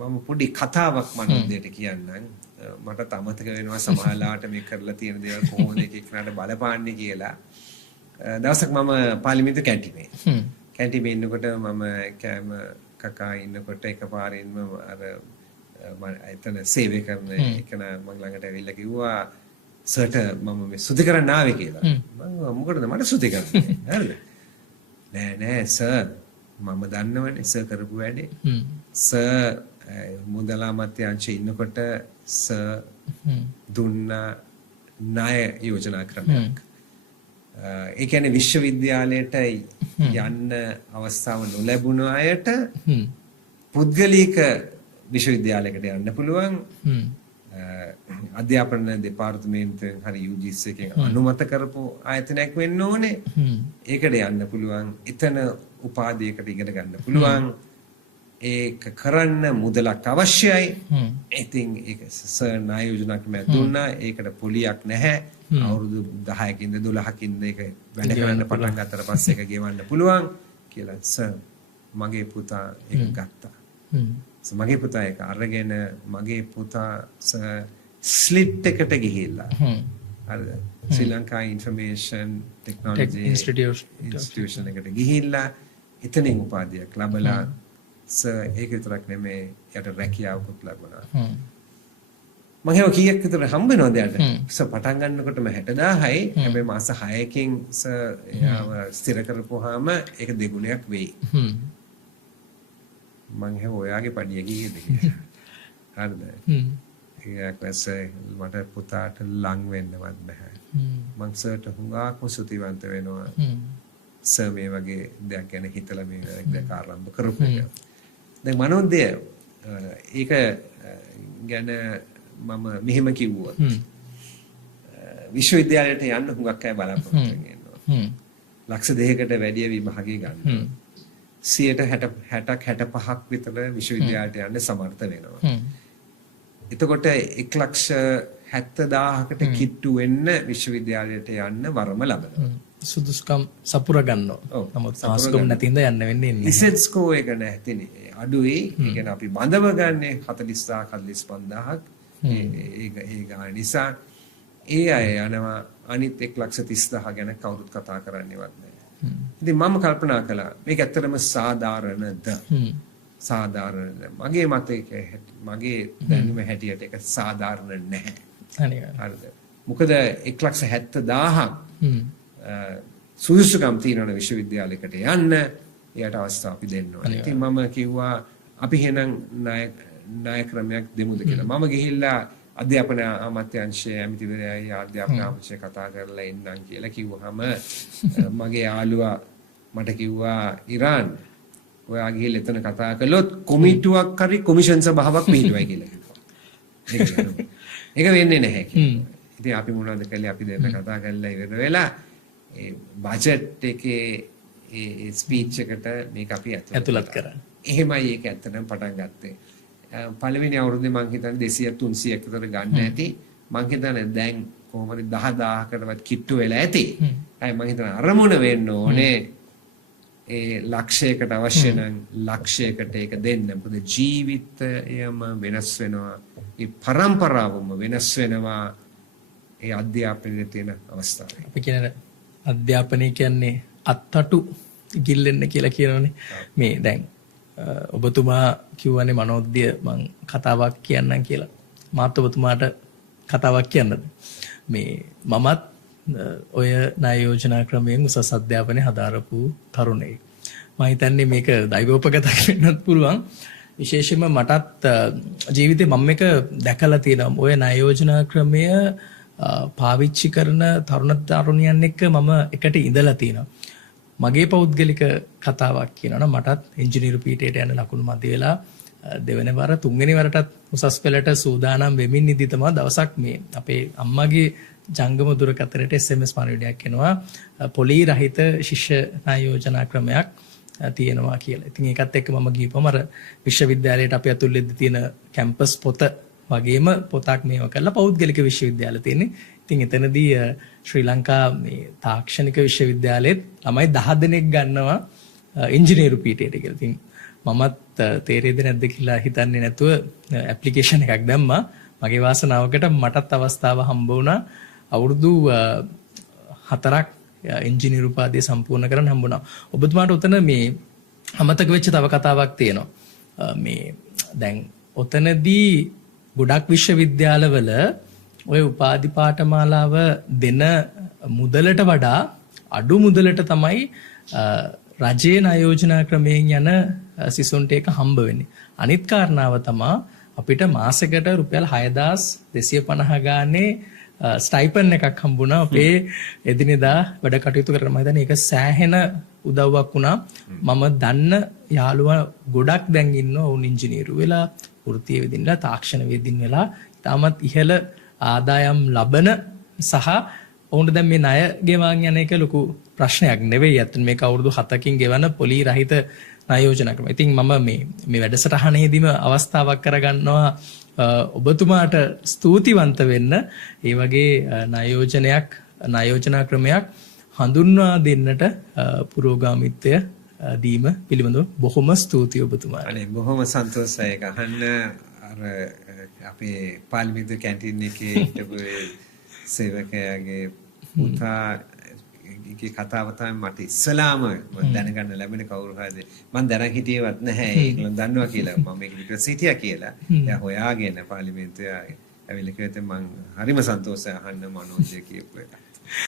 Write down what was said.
මම පොඩි කතාවක් මනෝද්දයට කියන්නම්. මට අමතක වෙනවා සමහරලාට මේ කරලා තියෙන දේවල් කොහොමද එක එකනට බලපාන්නේ කියලා. දවසක් මම පාර්ලිමේන්තු කැන්ටිනේ. කැන්ටිනේ ඉන්නකොට මම කෑම කකා ඉන්නකොට එකපාරින්ම අර මම එතන සේවය කරන එකන මම ළඟට ඇවිල්ලා කිව්වා සර්ට මම මේ සුදි කරන්න ආවේ කියලා. මම මොකටද මට සුදි කරන්නේ? හරිද? නෑ සර් මම දන්නවනේ සර් කරපු වැඩේ. සර් මුදල් අමාත්‍යාංශයේ ඉන්නකොට සර් දුන්න ණය යෝජනා ක්‍රමයක්. ඒ කියන්නේ විශ්වවිද්‍යාලයට යන්න අවස්ථාව නොලැබුණ අයට පුද්ගලික විශ්වවිද්‍යාලයකට යන්න පුළුවන්. අධ්‍යාපන දෙපාර්තමේන්තුවෙන් හරි UGC එකෙන් අනුමත කරපු ආයතනයක් වෙන්න ඕනේ. ඒකට යන්න පුළුවන්. එතන උපාධියකට ඉගෙන ගන්න පුළුවන්. ඒක කරන්න මුදලක් අවශ්‍යයි. ඉතින් ඒක සර් ණය යෝජනා ක්‍රමයක් දුන්නා. ඒකට පොලියක් නැහැ. අවුරුදු 10කින්ද 12කින්ද ඒක වැඩ කරන්න පටන් ගත්තට පස්සේ ඒක ගෙවන්න පුළුවන් කියලා සර් මගේ පුතා ඒක ගත්තා. මගේ පුතා ඒක අරගෙන මගේ පුතා ස්ලිට් එකට ගිහිල්ලා හරිද ශ්‍රී ලංකා ඉන්ෆර්මේෂන් ටෙක්නොලොජි ඉන්ස්ටිටියුෂන් එකට ගිහිල්ලා එතනින් උපාධියක් ලැබලා ඒක විතරක් නෙමෙයි යට රැකියාවකුත් ලැබුණා. මම හිතුවා කීයක් විතර හම්බ වෙනවද යට? පටන් ගන්නකොටම 60000යි. හැබැයි මාස 6කින් ස්ථිර කරපුවාම ඒක දෙගුණයක් වෙයි. මං ඔයාගේ පඩිය ගියේද කියලා. හරිද? ඒක ඇස්සේ මට පුතාට ලං වෙන්නවත් බෑ. මං සර්ට හුඟක්ම සුතිවන්ත වෙනවා. සර් මේ වගේ දෙයක් ගැන හිතලා මේ වැඩක් ආරම්භ කරපු එක. දැන් මනෝද්දය ඒක ගැන මම මෙහෙම කිව්වොත් විශ්වවිද්‍යාලයට යන්න හුඟක් අය බලාපොරොත්තු වෙනවා. ලක්ෂ 2කට වැඩි විභාගය ගන්නවා. 60-65ක් විතර විශ්වවිද්‍යාලයට යන්න සමර්ථ වෙනවා. එතකොට 1,70,000කට කිට්ටු වෙන්න විශ්වවිද්‍යාලයට යන්න වරම ලබනවා. සුදුසුකම් සපුර ගන්නවා. නමුත් සාස්කම් නැතිඳ යන්න වෙන්නේ නැහැ. ඉසෙට් ස්කෝ එක නැතිනේ. අඩුයි. ඒ කියන්නේ අපි බඳව ගන්නේ 40,000-45,000ක්. ඒ ගාන නිසා ඒ අය යනවා අනිත් 1,30,000 ගැන කවුරුත් කතා කරන්නේවත් නැහැ. ඉතින් මම කල්පනා කළා මේක ඇත්තටම සාධාරණද? සාධාරණද? මගේ මතයේ මගේ දැනුම හැටියට ඒක සාධාරණ නැහැ. හරිද? මොකද 1,70,000ක් සුදුසුකම් තියෙනවනේ විශ්වවිද්‍යාලයකට යන්න එයාට අවස්ථාව අපි දෙන්න ඕනේ. ඉතින් මම කිව්වා අපි එහෙනම් ණය ක්‍රමයක් දෙමුද කියලා. මම ගිහිල්ලා අධ්‍යාපන අමාත්‍යාංශයේ ඇමතිවරයායි අධ්‍යාපන අමාත්‍යාංශය කතා කරලා එන්නම් කියලා කිව්වහම මගේ යාළුවා මට කිව්වා ඉරාන් ඔයා ගිහිල්ලා එතන කතා කළොත් කොමිටුවක් හරි කොමිෂන් සභාවක් පිටුවයි කියලා කිව්වා. ඒක වෙන්නේ නැහැ කිව්වා. ඉතින් අපි මොනවද කළේ අපි දෙන්න කතා කරලා ඉවර වෙලා ඒ බජට් එකේ ඒ ස්පීච් එකට මේක අපි ඇතුළත් කරා. එහෙමයි ඒක ඇත්තටම පටන් ගත්තේ. පළවෙනි අවුරුද්දේ මං හිතන්නේ 200-300ක් විතර ගන්න ඇති. මං හිතන්නේ දැන් කොහොමද 10,000කටවත් කිට්ටු වෙලා ඇති. අය මං හිතන්නේ අරමුණ වෙන්න ඕනේ ඒ ලක්ෂයකට අවශ්‍ය නම් ලක්ෂයකට ඒක දෙන්න. මොකද ජීවිතයම වෙනස් වෙනවා. ඒ පරම්පරාවම වෙනස් වෙනවා. ඒ අධ්‍යාපනයේ තියෙන අවස්ථාවේ. අපි කියන අධ්‍යාපනය කියන්නේ අත්තටු ගිල්ලෙන්න කියලා කියනවනේ. මේ දැන් ඔබතුමා කිව්වනේ මනෝද්‍ය මං කතාවක් කියන්නම් කියලා. මාත් ඔබතුමාට කතාවක් කියන්නද? මේ මමත් ඔය ණය යෝජනා ක්‍රමයෙන් උසස් අධ්‍යාපනය හදාරපු තරුණයෙක්. මම හිතන්නේ මේක දෛවෝපගතක් වෙන්නත් පුළුවන්. විශේෂයෙන්ම මටත් ජීවිතේ මම මේක දැකලා තියෙනවා. ඔය ණය යෝජනා ක්‍රමය පාවිච්චි කරන තරුණ තරුණියන් එක්ක මම එකට ඉඳලා තියෙනවා. මගේ පෞද්ගලික කතාවක් කියනවා නම් මටත් ඉංජිනේරු පීඨයට යන ලකුණු මැද වෙලා දෙවෙනි වර තුන්වෙනි වරටත් උසස් පෙළට සූදානම් වෙමින් ඉඳි තමයි දවසක් මේ අපේ අම්මගේ ජංගම දුරකථනයට SMS පණිවිඩයක් එනවා පොලි රහිත ශිෂ්‍ය ණය යෝජනා ක්‍රමයක් තියෙනවා කියලා. ඉතින් ඒකත් එක්ක මම ගිහපම අර විශ්වවිද්‍යාලයට අපි ඇතුළේදී තියෙන කැම්පස් පොත වගේම පොතක් මේව කරලා පෞද්ගලික විශ්වවිද්‍යාල තියෙන්නේ. ඉතින් එතනදී ශ්‍රී ලංකා මේ තාක්ෂණික විශ්වවිද්‍යාලෙත් ළමයි 10 දෙනෙක් ගන්නවා ඉංජිනේරු පීඨයට කියලා. ඉතින් මමත් තේරෙයිද නැද්ද කියලා හිතන්නේ නැතුව ඇප්ලිකේෂන් එකක් දැම්මා. මගේ වාසනාවකට මටත් අවස්ථාව හම්බ වුණා අවුරුදු 4ක් ඉංජිනේරු උපාධිය සම්පූර්ණ කරන්න හම්බුණා. ඔබතුමාට උතන මේ අමතක වෙච්ච තව කතාවක් තියෙනවා. මේ දැන් ඔතනදී ගොඩක් විශ්වවිද්‍යාලවල ඔය උපාධි පාඨමාලාව දෙන මුදලට වඩා අඩු මුදලට තමයි රජයේ නයෝජනා ක්‍රමයෙන් යන සිසුන්ට ඒක හම්බ වෙන්නේ. අනිත් කාරණාව තමයි අපිට මාසෙකට රුපියල් 6250 ගානේ ස්ටයිපන් එකක් හම්බුණා අපේ එදිනෙදා වැඩ කටයුතු කරලා. මම හිතන්නේ ඒක සෑහෙන උදව්වක් වුණා. මම දන්න යාළුවා ගොඩක් දැන් ඉන්නවා වුන් ඉංජිනේරු වෙලා, වෘත්තීය වෙදින්ලා, තාක්ෂණ වෙදින් වෙලා තාමත් ඉහළ ආදායම් ලබන සහ ඔවුන්ට දැන් මේ ණය ගෙවන් යන එක ලොකු ප්‍රශ්නයක් නෙවෙයි. අතන මේක අවුරුදු 7කින් ගෙවන පොලි රහිත ණයෝජනා ක්‍රම. ඉතින් මම මේ වැඩසටහනේදීම අවස්ථාවක් කරගන්නවා ඔබතුමාට ස්තුතිවන්ත වෙන්න. ඒ වගේ ණයෝජනා ක්‍රමයක් හඳුන්වා දෙන්නට පුරෝගාමීත්වය දීම පිළිබඳව බොහොම ස්තුතියි ඔබතුමාට. අනේ බොහොම සන්තෝෂයි ඒක අහන්න. අර අපේ පාර්ලිමේන්තු කැන්ටින් එකේ හිටපු සේවකයාගේ පුතාගේ කතාව තමයි මට ඉස්සලාම දැනගන්න ලැබෙන කවුරු හරි මම දැනන් හිටියේවත් නැහැ ඒගොල්ලෝ දන්නවා කියලා. මම මේක විතර සිටියා කියලා. එයා හොයාගෙන පාර්ලිමේන්තුවේ ඇවිල්ලා කිව්වා මම හරිම සන්තෝෂයි අහන්න මනෝජය කියපු එක.